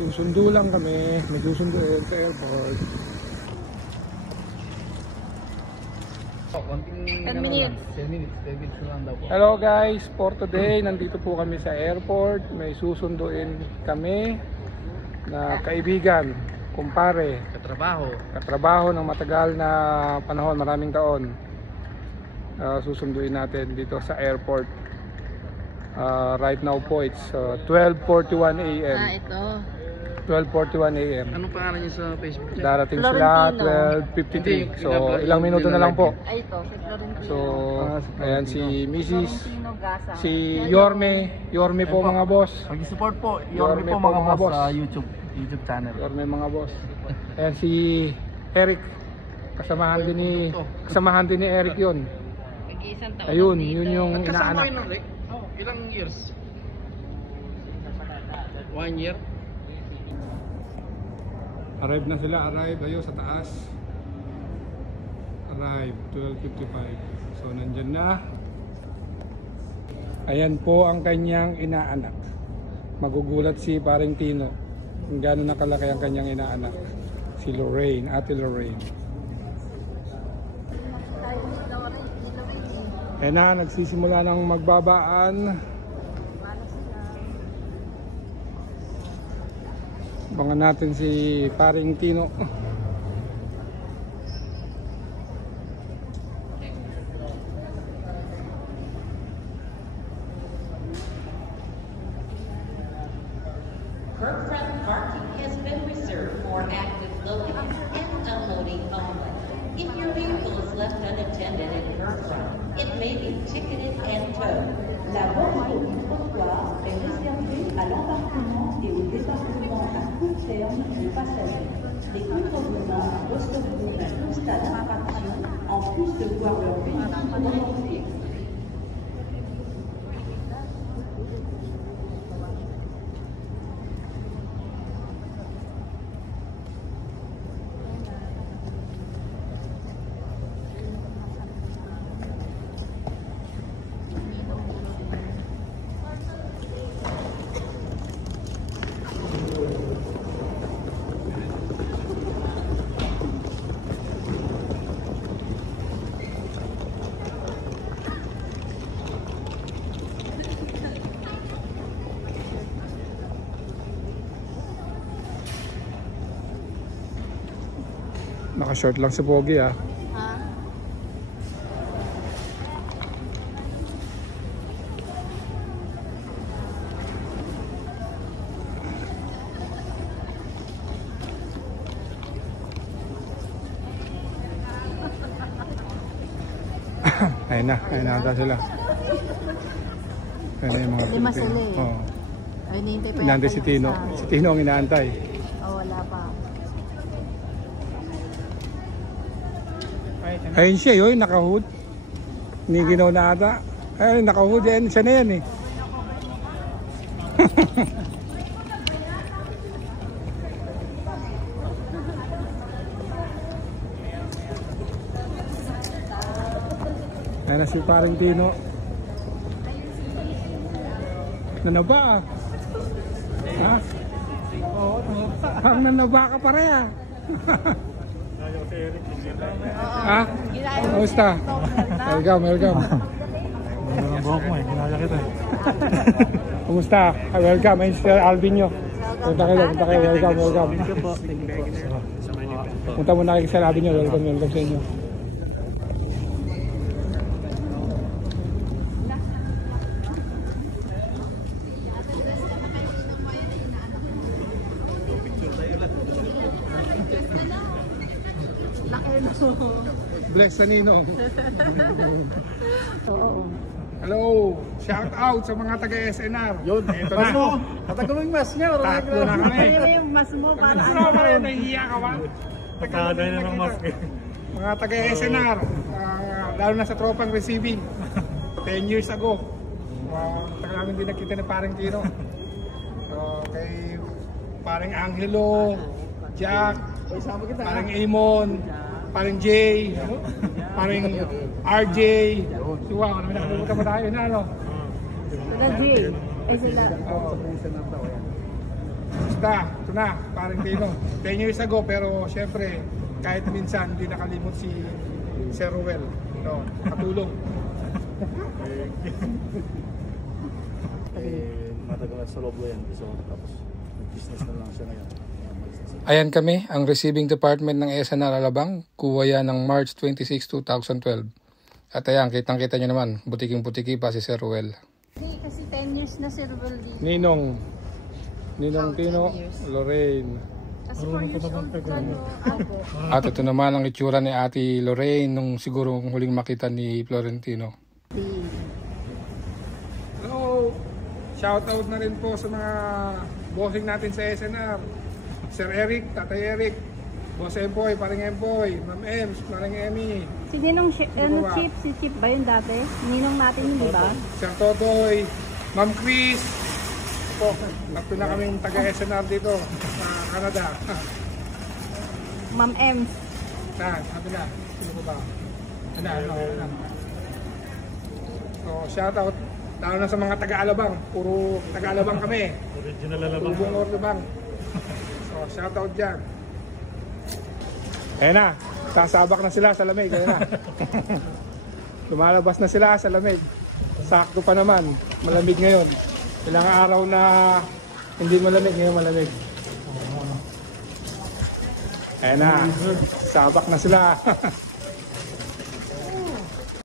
Susundo lang kami. May susunduin sa airport. 10 minutes. 10 minutes. 10 minutes lang daw po. Hello guys, for today, nandito po kami sa airport. May susunduin kami na kaibigan, kumpare, katrabaho ng matagal na panahon, maraming taon. Susunduin natin dito sa airport. Right now po, it's 12:41 AM. Ito. 12:41 AM. Anong pangalan niyo sa Facebook? Darating sila 12:53. So, ilang minuto na lang po. Ay, ito. Si Florentino. So, ayan si Mrs. Florentino Gasa. Si Yorme po mga boss. Mag-support po. Yorme Yorme po po, mga mga boss boss. sa YouTube channel. Yorme mga boss. Ayan si Eric. Kasamahan din ni Eric yun. Nag-iisang taon. Ayun, yun yung Kasama inaanak. kayo ng Rick? Ilang years? 1 year? Arrive na sila, ayun sa taas. Arrive, 12:55. So, nandyan na. Ayan po ang kanyang inaanak. Magugulat si Paring Tino kung gaano nakalaki ang kanyang inaanak. Si Lorraine, Ate Lorraine. Ayan na, nagsisimula ng magbabaan. Abangan natin si Paring Tino. Curb-front parking has been reserved for active loading and unloading only. If your vehicle is left unattended at curb-front, it may be ticketed and towed. La bordure du trottoir est réservée à l'embarquement et au débarquement à court terme des passagers. Les contrevenants recevront un constat d'infraction en plus de voir leur véhicule remonté. Naka-short lang si Pogi ah. Ha? Ayun na ata sila. Ayun na yung mga Lima Pilipino. sila eh. Oo. Ay, nihintay pa Inaantay yata si yung Tino. isa. Si Tino ang inaantay. Oh, wala pa. Ayun siya yun, naka-hood. Niginaw na ata. Ayun, naka-hood yan. Siya na yan eh. Ayun na si Paring Tino. Nanaba ah. Ha? Oo, ang nanaba ka pare ah. Ha? Kamusta? Welcome. Kamusta? Welcome. Ayun si Alvin nyo. Punta kayo. Welcome. Punta muna kayo sa Alvin nyo. Welcome sa inyo. Bless sa Ninong. Oo. Hello! Shout out sa mga taga-SNR. Yun, ito na. Katagal mo yung mask niya. Takbo na kami. Kaya yung mas mo para Ano ba yun? Nahihiya ka ba? Pagkaday na ng mask. Mga taga-SNR, lalo na sa tropang receiving. 10 years ago. Tagal namin din nakita ni Paring Tino. So, kay Paring Angelo, Jack, Paring Amon, Paring Jay, Paring RJ. Wow, namin nakalimutan mo tayo na ano. Sila J. Ay sila. Oo. Basta, ito na, parang Tino. 10 years ago, pero syempre, kahit minsan, hindi nakalimot si Sir Ruel. No, katulong. Matagal na sa loob yan. So, tapos, business na lang siya ngayon. Ayan kami, ang receiving department ng SNR Alabang. Kuha yan ng March 26, 2012. At ayan, kitang-kita nyo naman, butiking-butiki pa si Sir Ruel. Kasi 10 years na si Ruel dito. Ninong Oh, Tino, 10 years. Lorraine. Kasi 4 years old ka, no? Apo. At ito naman ang itsura ni Ate Lorraine nung siguro huling makita ni Florentino. Hello! Shoutout na rin po sa mga bossing natin sa SNR. Sir Eric, Tatay Eric, Boss Empoy, Paring Empoy, Ma'am Ems, Paring Emmy, Si Ninong Chip, Ano ba? si Chip ba yun dati? Ninong natin yun, di ba? Sir Totoy, Ma'am Chris. Po, tatlo na kaming taga-SNR dito sa Canada. Ma'am Ems. Sabi na, sino ko ba? Ano. So, shoutout. Lalo na sa mga taga-Alabang. Puro taga-Alabang kami. Original Alabang. Tubong Alabang. So, shoutout dyan. Ayan na, sasabak na sila sa lamig. Ayan na. Lumalabas na sila sa lamig. Sakto pa naman, malamig ngayon. Ilang araw na hindi malamig, ngayon malamig. Ayan na, sabak na sila.